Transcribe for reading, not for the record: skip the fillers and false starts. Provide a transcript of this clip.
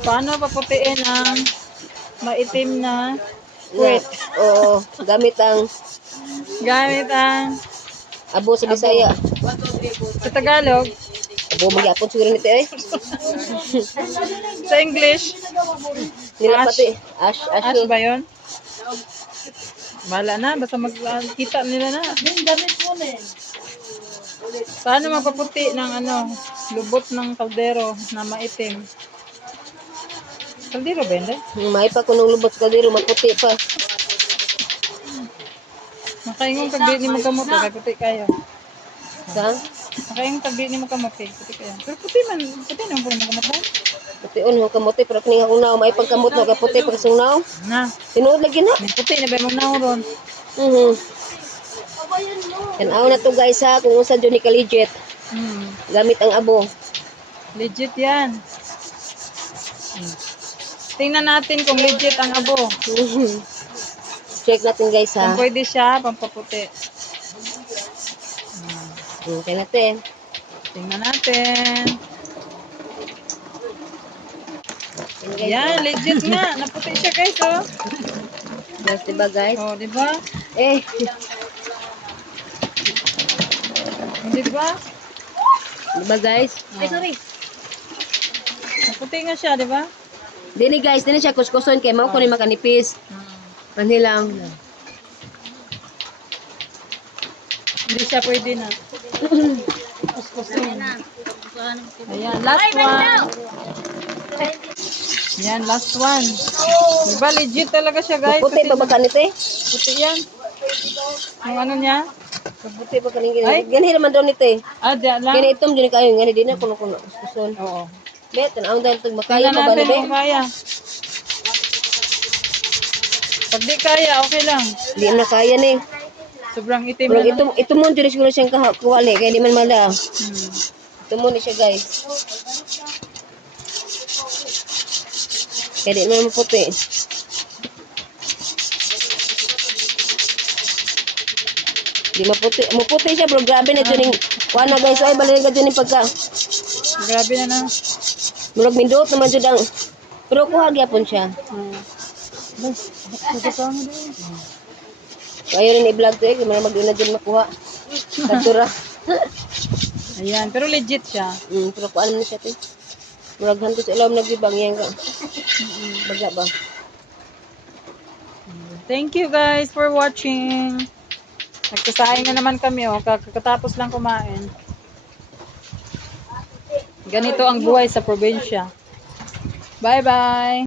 Paano paputiin ang maitim na Na, puwet? oo, gamit ang Gamit ang abo sa Bisaya. sa Tagalog, Abo magyapon siguro nito eh. sa English, Nila Ash. pati ash Ash ba yun? Wala na, basta magkita nila na. Paano mapaputi ng lubot ng kaldero na maitim? Kaldero ba yun? May pa kunong lubot sa kaldero maputi pa. Makaingong tagdi ni magkamot, kaya puti kayo. Sa Makaingong tagdi ni magkamot, kaya puti kayo. Pero puti naman po yung magkamot ba? puti on kamote pero kini akong naw may pagkamot no kay puti pag sungnaw. Na, Tinuod lagi na. may puti na ba yung nauron? Tanaw na to guys ha kung unsa jud ni ka-legit gamit ang abo. Legit yan. Tingnan natin kung legit ang abo. Check natin guys ha. Kung pwede siya, pampaputi. Okay natin. Tingnan natin. Guys, Yan, legit nga. Naputi siya guys, oh. guys, diba guys? Oh, di ba? Eh, Di ba? diba guys? Ay, sorry. Naputi nga siya, di ba? Dini guys, dini siya kuskuson kay mao ko ni makanipis. Panilang. Hindi siya pwede na. Ayan, last one. Yan, last one. Diba, legit talaga siya, guys. Puti pa ba kanite? Puti yan. Yung ano niya? Puti pa kaning Ay. gani. Gani naman daw nite. Ah, diyan lang. Gani itom gani kayo, gani din kuno kuno kuskuson. Oo. Bet, ang dahil tag makaya Tingnan pa ba natin be? kung kaya. Pag di kaya, okay lang. Di na kaya ni. Sobrang itim Pero na. ito mo diri siguro siyang kuwali kay di man mala. Hmm. Ito mo ni siya guys. Kaya di man maputi. Di maputi. Maputi siya bro. Grabe na dyan yung... Wana guys. Ay, balik ka dyan yung pagka... Grabe na na. Murag mindot naman dyan ang... Pero kuha gyapon siya. Ayaw rin i-vlog to eh. Kaya mag-una dyan makuha. Katura. Ayan, pero legit siya. Pero kuha naman siya to eh. Murag hanto sa ilawam nagbibang yan ka. Baga ba? Thank you guys for watching. Nagkasaing na naman kami, oh. Kakatapos lang kumain. Ganito ang buhay sa probinsya. Bye-bye!